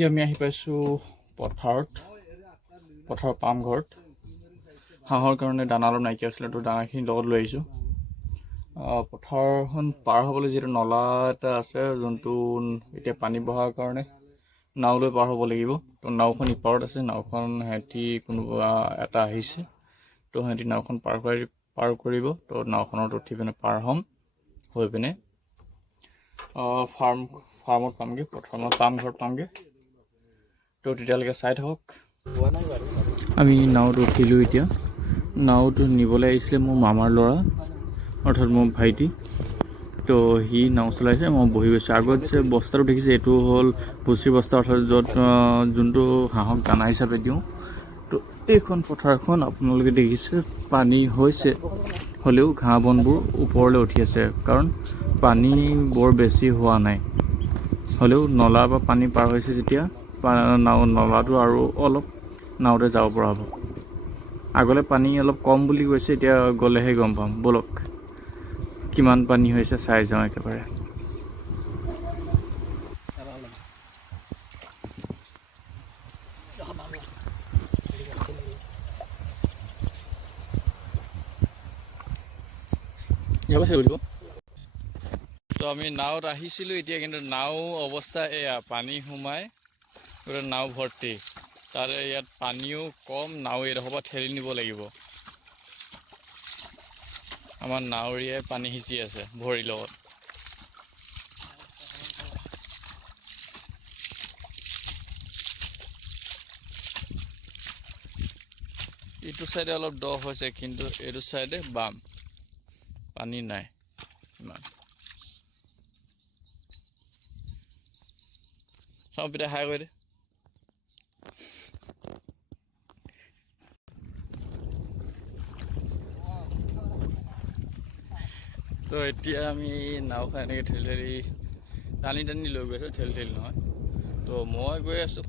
এতিয়া আমি আহি পাইছোঁ পথাৰৰ পাম ঘৰত। হাঁহৰ কাৰণে দানা অলপ নাইকিয়া হৈছিলে, তো দানাখিনি লগত লৈ আহিছোঁ। পথাৰখন পাৰ হ'বলৈ যিহেতু নলা এটা আছে, যোনটো এতিয়া পানী বহাৰ কাৰণে নাও লৈ পাৰ হ'ব লাগিব। তো নাওখন ইপাৰত আছে, নাওখন সিহঁতি কোনোবা এটা আহিছে, তো সিহঁতি নাওখন পাৰ কৰিব। তো নাওখনত উঠি পিনে পাৰ হ'ম, হৈ পিনে ফাৰ্মত পামগৈ, প্ৰথমত পাম ঘৰত পামগৈ। তো তেতিয়ালৈকে চাই থাকক। আমি নাওত উঠিলোঁ। এতিয়া নাওটো নিবলৈ আহিছিলে মোৰ মামাৰ ল'ৰা, অৰ্থাৎ মোৰ ভাইটি। তো সি নাও চলাইছে, মই বহি গৈছোঁ। আগত যে বস্তাটো দেখিছে, এইটো হ'ল ভুচিৰ বস্তা, অৰ্থাৎ য'ত যোনটো হাঁহক দানা হিচাপে দিওঁ। তো এইখন পথাৰখন আপোনালোকে দেখিছে পানী হৈছে, হ'লেও ঘাঁহ বনবোৰ ওপৰলৈ উঠি আছে, কাৰণ পানী বৰ বেছি হোৱা নাই। হ'লেও নলা বা পানী পাৰ হৈছে যেতিয়া নলাটো আৰু অলপ নাওতে যাব পৰা হ'ব। আগলৈ পানী অলপ কম বুলি কৈছে, এতিয়া গ'লেহে গম পাম। ব'লক কিমান পানী হৈছে চাই যাওঁ একেবাৰে। তো আমি নাওত আহিছিলোঁ এতিয়া, কিন্তু নাও অৱস্থা এয়া, পানী সোমাই গোটেই নাও ভৰ্তি। তাৰে ইয়াত পানীও কম, নাও এডোখৰ পৰা ঠেলি নিব লাগিব। আমাৰ নাৱৰীয়াই পানী সিঁচি আছে ভৰিৰ লগত। ইটো চাইডে অলপ দ হৈছে, কিন্তু এইটো চাইডে বাম, পানী নাই ইমান। চাওঁ পিতাই হাই কৰি দে। তো এতিয়া আমি নাওখন এনেকৈ ঠেলি টানি লৈ গৈ আছোঁ, ঠেলি নহয়। তো মই গৈ আছোঁ।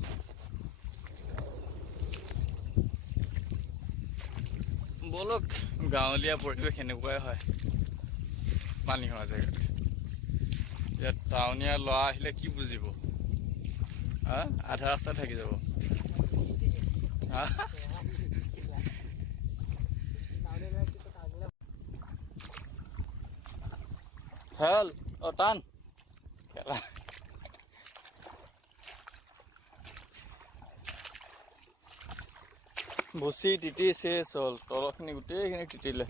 ব'লক, গাঁৱলীয়া পৰিৱেশ এনেকুৱাই হয় পানী হোৱা জেগাত। ইয়াত টাউনীয়া ল'ৰা আহিলে কি বুজিব? আধা ৰাস্তাত থাকি যাব। খেল টান খেলা। ভুচি তিতি চেচ হ'ল, তলখিনি গোটেইখিনি তিতিলে।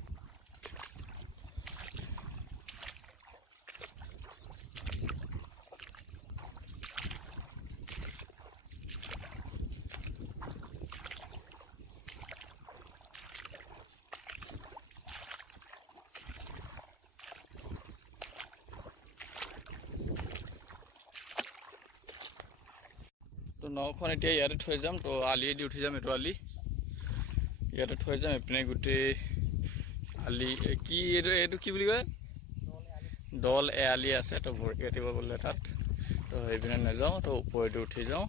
তো নাওখন এতিয়া ইয়াতে থৈ যাম। তো আলিয়েদি উঠি যাম, এইটো আলি ইয়াতে থৈ যাম। এইপিনে গোটেই আলি কি এইটো কি বুলি কয়, দল এআলি আছে। তো ভৰি কাটিব গ'লে তাত, তো সেইপিনে নাযাওঁ, তো ওপৰেদি উঠি যাওঁ।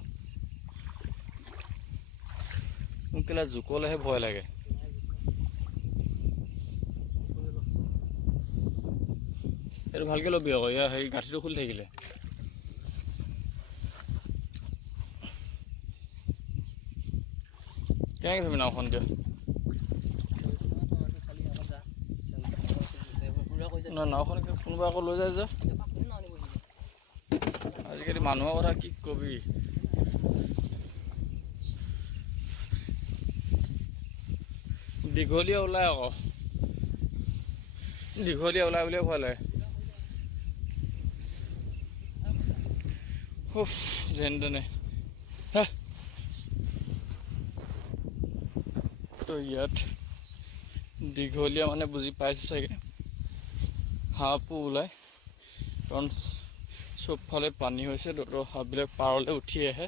মোক কেলা জোকলেহে ভয় লাগে। এইটো ভালকৈ ল'বি আকৌ, ইয়াৰ হেৰি গাঁঠিটো খুলি থাকিলে। কেনেকৈ ধৰিবি নাওখন এতিয়া? নাওখন কোনোবা আকৌ লৈ যায় যে। আজিকালি মানুহৰ কথা কি কবি। দীঘলীয়া ওলাই আকৌ, দীঘলীয়া ওলাই বুলিয়ে ভয় লাগে। যেন তেনে তো ইয়াত দীঘলীয়া মানে বুজি পাইছে চাগে, সাপো ওলাই, কাৰণ চবফালে পানী হৈছে। তো সাপবিলাক পাৰলৈ উঠি আহে।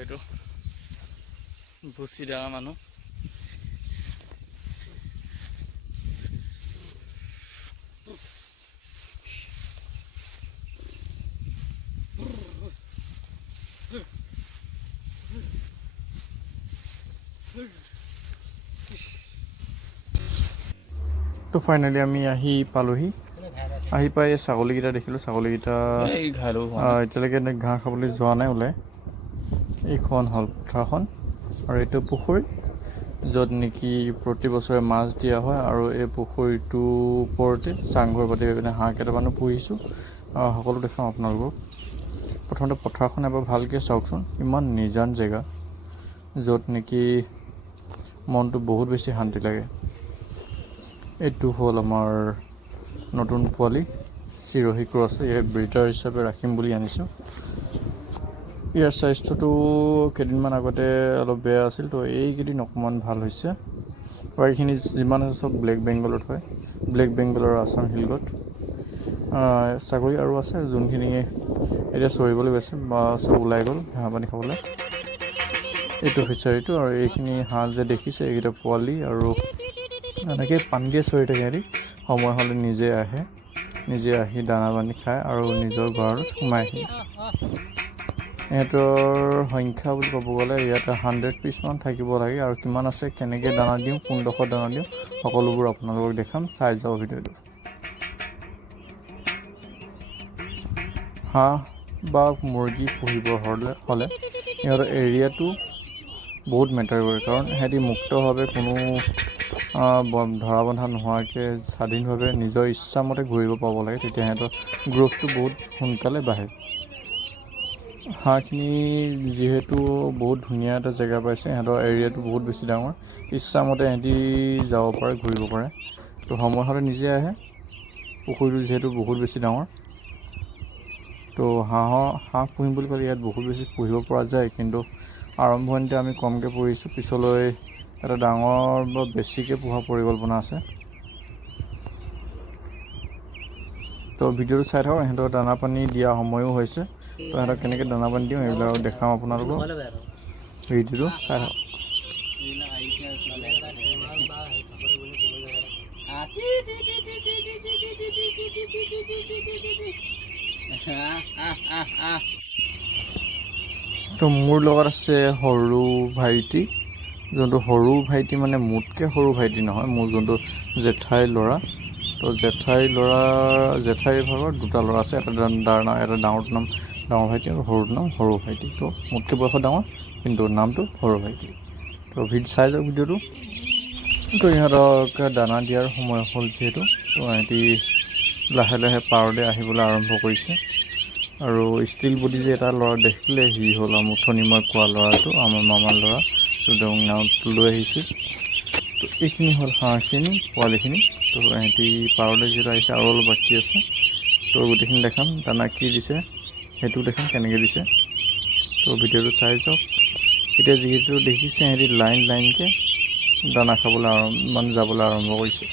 এইটো ভুচি ডাঙৰ মানুহ। তো ফাইনেলি আমি আহি পালোহি। আহি পাই ছাগলীকেইটা দেখিলোঁ। ছাগলীকেইটা এতিয়ালৈকে ঘাঁহ খাবলৈ যোৱা নাই ওলাই। এইখন হ'ল পথাৰখন আৰু এইটো পুখুৰী, য'ত নেকি প্ৰতি বছৰে মাছ দিয়া হয়। আৰু এই পুখুৰীটোৰ ওপৰতে চাংঘৰ পাতি পিনে হাঁহ কেইটামানো পুহিছোঁ। সকলো দেখাম আপোনালোকক। প্ৰথমতে পথাৰখন এবাৰ ভালকৈ চাওকচোন, ইমান নিজান জেগা, য'ত নেকি মনটো বহুত বেছি শান্তি লাগে। এইটো হ'ল আমাৰ নতুন পোৱালি চিৰহী ক্ৰছ। ইয়াক ব্ৰিডাৰ হিচাপে ৰাখিম বুলি আনিছোঁ। ইয়াৰ স্বাস্থ্যটো কেইদিনমান আগতে অলপ বেয়া আছিল, তো এইকেইদিন অকণমান ভাল হৈছে। আৰু এইখিনি যিমান আছে চব ব্লেক বেংগলত হয়, ব্লেক বেংগলৰ আছাম হিলগত। ছাগলী আৰু আছে যোনখিনি এতিয়া চৰিবলৈ গৈছে বা চব ওলাই গ'ল ঘাঁহ পানী খাবলৈ। এইটো ফিচাৰীটো, আৰু এইখিনি হাঁহ যে দেখিছে এইকেইটা পোৱালি, আৰু এনেকৈ পানী দিয়ে চৰি থাকে। সিহঁতি সময় হ'লে নিজে আহি দানা পানী খায় আৰু নিজৰ ঘৰত সোমাইহি। সিহঁতৰ সংখ্যা বুলি ক'ব গ'লে ইয়াত 100 পিছমান থাকিব লাগে। আৰু কিমান আছে, কেনেকৈ দানা দিওঁ, কোনডোখৰ দানা দিওঁ, সকলোবোৰ আপোনালোকক দেখাম, চাই যাব ভিডিঅ'টো। হাঁহ বা মুৰ্গী পুহিবৰ হ'লে সিহঁতৰ এৰিয়াটো বহুত মেটাৰ কৰে, কাৰণ সিহঁতি মুক্তভাৱে কোনো ধৰা বন্ধা নোহোৱাকৈ স্বাধীনভাৱে নিজৰ ইচ্ছামতে ঘূৰিব পাব লাগে। তেতিয়া সিহঁতৰ গ্ৰ'থটো বহুত সোনকালে বাঢ়ে। হাঁহখিনি যিহেতু বহুত ধুনীয়া এটা জেগা পাইছে, সিহঁতৰ এৰিয়াটো বহুত বেছি ডাঙৰ, ইচ্ছামতে সিহঁতি যাব পাৰে, ঘূৰিব পাৰে। তো সময় হ'লে নিজে আহে। পুখুৰীটো যিহেতু বহুত বেছি ডাঙৰ, তো হাঁহ পুহিম বুলি ক'লে ইয়াত বহুত বেছি পুহিব পৰা যায়। কিন্তু আৰম্ভণিতে আমি কমকৈ পুহিছোঁ, পিছলৈ এটা ডাঙৰ বা বেছিকৈ পোহা পৰিকল্পনা আছে। তো ভিডিঅ'টো চাই থাকক। সিহঁতৰ দানা পানী দিয়া সময়ো হৈছে, তো সিহঁতক কেনেকৈ দানা পানী দিওঁ এইবিলাক দেখাম আপোনালোকক। ভিডিঅ'টো চাই থাকক। তো মোৰ লগত আছে সৰু ভাইটি, যোনটো সৰু ভাইটি মানে মোতকৈ সৰু ভাইটি নহয়, মোৰ যোনটো জেঠাইৰ ল'ৰা। তো জেঠাইৰ ভাগৰ দুটা ল'ৰা আছে, এটা ডাঙৰটোৰ নাম ডাঙৰ ভাইটি আৰু সৰুটোৰ নাম সৰু ভাইটি। তো মোতকৈ বয়সত ডাঙৰ, কিন্তু নামটো সৰু ভাইটি। তো চাই যাওক ভিডিঅ'টো। তো ইহঁতক দানা দিয়াৰ সময় হ'ল যিহেতু, তো সিহঁতি লাহে লাহে পাৰলৈ আহিবলৈ আৰম্ভ কৰিছে। আৰু ষ্টিল বডি যে এটা ল'ৰা দেখিলে, সি হ'ল আৰু মুঠনি মই কোৱা ল'ৰাটো, আমাৰ মামাৰ ল'ৰা, তো তেওঁক নাওত লৈ আহিছোঁ। তো এইখিনি হ'ল হাঁহখিনি, পোৱালিখিনি। তো সিহঁতি পাৰলৈ যিহেতু আহিছে, আৰু অলপ বাকী আছে। তো গোটেইখিনি দেখাম, দানা কি দিছে সেইটো দেখাম, কেনেকৈ দিছে। তো ভিডিঅ'টো চাই যাওক। এতিয়া যিহেতু দেখিছে সিহঁতি লাইনকৈ দানা খাবলৈ যাবলৈ আৰম্ভ কৰিছে।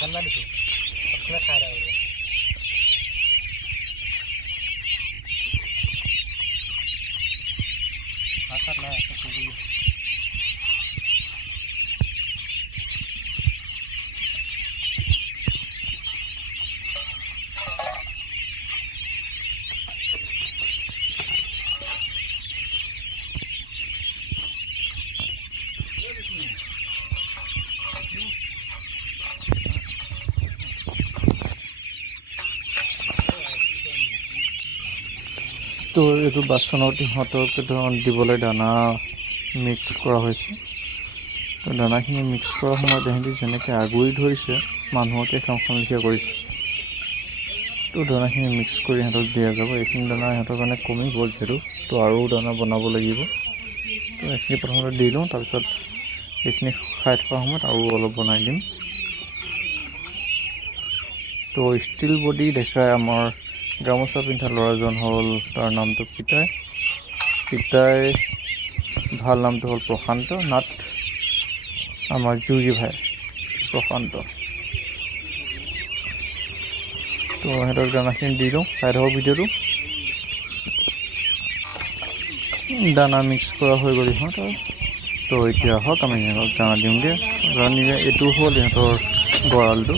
गन्ना दिसो खाई रहा है हाथ ना তো এইটো বাচনত সিহঁতক দিবলৈ দানা মিক্স কৰা হৈছে। তো দানাখিনি মিক্স কৰাৰ সময়ত সিহঁতি যেনেকৈ আগুৰি ধৰিছে, মানুহকে খাওঁ লেখীয়া কৰিছে। তো দানাখিনি মিক্স কৰি সিহঁতক দিয়া যাব। এইখিনি দানা সিহঁতৰ কাৰণে কমিব যিহেতু, তো আৰু দানা বনাব লাগিব। তো এইখিনি প্ৰথমতে দি লওঁ, তাৰপিছত এইখিনি খাই থকাৰ সময়ত আৰু অলপ বনাই দিম। তো ষ্টিল বডি দেখাই আমাৰ গামোচা পিন্ধা ল'ৰাজন হ'ল, তাৰ নামটো পিতাই ভাল নামটো হ'ল প্ৰশান্ত নাথ, আমাৰ জুৰি ভাই প্ৰশান্ত। তো সিহঁতক দানাখিনি দি দিওঁ, চাই থাকক ভিডিঅ'টো। দানা মিক্স কৰা হৈ গ'ল ইহঁতৰ। তো এতিয়া আহক আমি ইহঁতক দানা দিওঁগৈ। এইটো হ'ল ইহঁতৰ গঁৰালটো।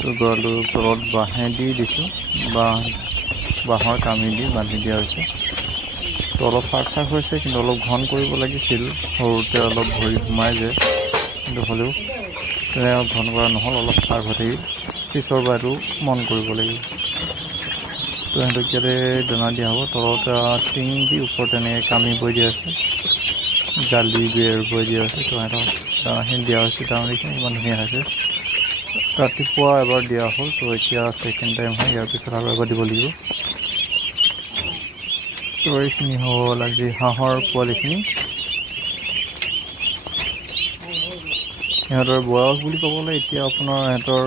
তো গঁৰালটোৰ তলত বাঁহে দি দিছোঁ, বাঁহৰ কামি দি বান্ধি দিয়া হৈছে। তো অলপ ফাক হৈছে, কিন্তু অলপ ঘন কৰিব লাগিছিল। সৰুতে অলপ ভৰি সোমাই যায়, কিন্তু হ'লেও তেনেকৈ ঘন কৰা নহ'ল, অলপ ফাক হৈ থাকিল। পিছৰ বাৰ এইটো মন কৰিব লাগিব। তো সিহঁতক ইয়াতে দানা দিয়া হ'ব। তলত টিং দি ওপৰত তেনেকৈ কামি বৈ দিয়া আছে, জালি বেৰ বৈ দিয়া আছে। তো সিহঁতক দানাখিনি দিয়া হৈছে, দানাখিনি ইমান ধুনীয়া হৈছে। ৰাতিপুৱা এবাৰ দিয়া হ'ল, তো এতিয়া ছেকেণ্ড টাইম হয়, ইয়াৰ পিছত আৰু এবাৰ দিব লাগিব। তো এইখিনি হ'ল আজি হাঁহৰ পোৱালিখিনি। সিহঁতৰ বয়স বুলি ক'বলৈ এতিয়া আপোনাৰ সিহঁতৰ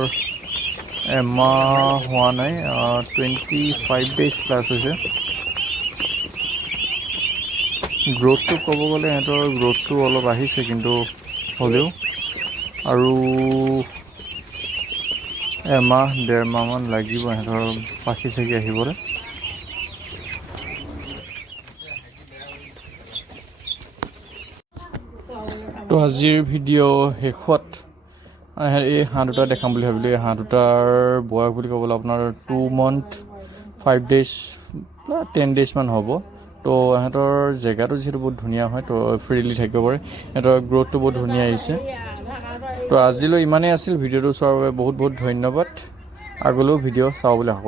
এমাহ হোৱা নাই, 25 days প্লাছ হৈছে। গ্ৰ'থটো ক'ব গ'লে সিহঁতৰ গ্ৰ'থটো অলপ আহিছে, কিন্তু হ'লেও আৰু এমাহ 1.5 মাহমান লাগিব সিহঁতৰ পাখি চাখি আহিবলৈ। তো আজিৰ ভিডিঅ' শেষত এই হাঁহ দুটা দেখাম বুলি ভাবিলোঁ। এই হাঁহ দুটাৰ বয়স বুলি ক'বলৈ আপোনাৰ 2 month 5 days 10 days মান হ'ব। তো সিহঁতৰ জেগাটো যিহেতু বহুত ধুনীয়া হয়, তো ফ্ৰীলি থাকিব পাৰে। সিহঁতৰ গ্ৰ'থটো বহুত ধুনীয়া আহিছে। তো আজিলৈ ইমানেই আছিল। ভিডিঅ'টো চোৱাৰ বাবে বহুত বহুত ধন্যবাদ। আগলৈও ভিডিঅ' চাওঁ বুলি আশা কৰোঁ।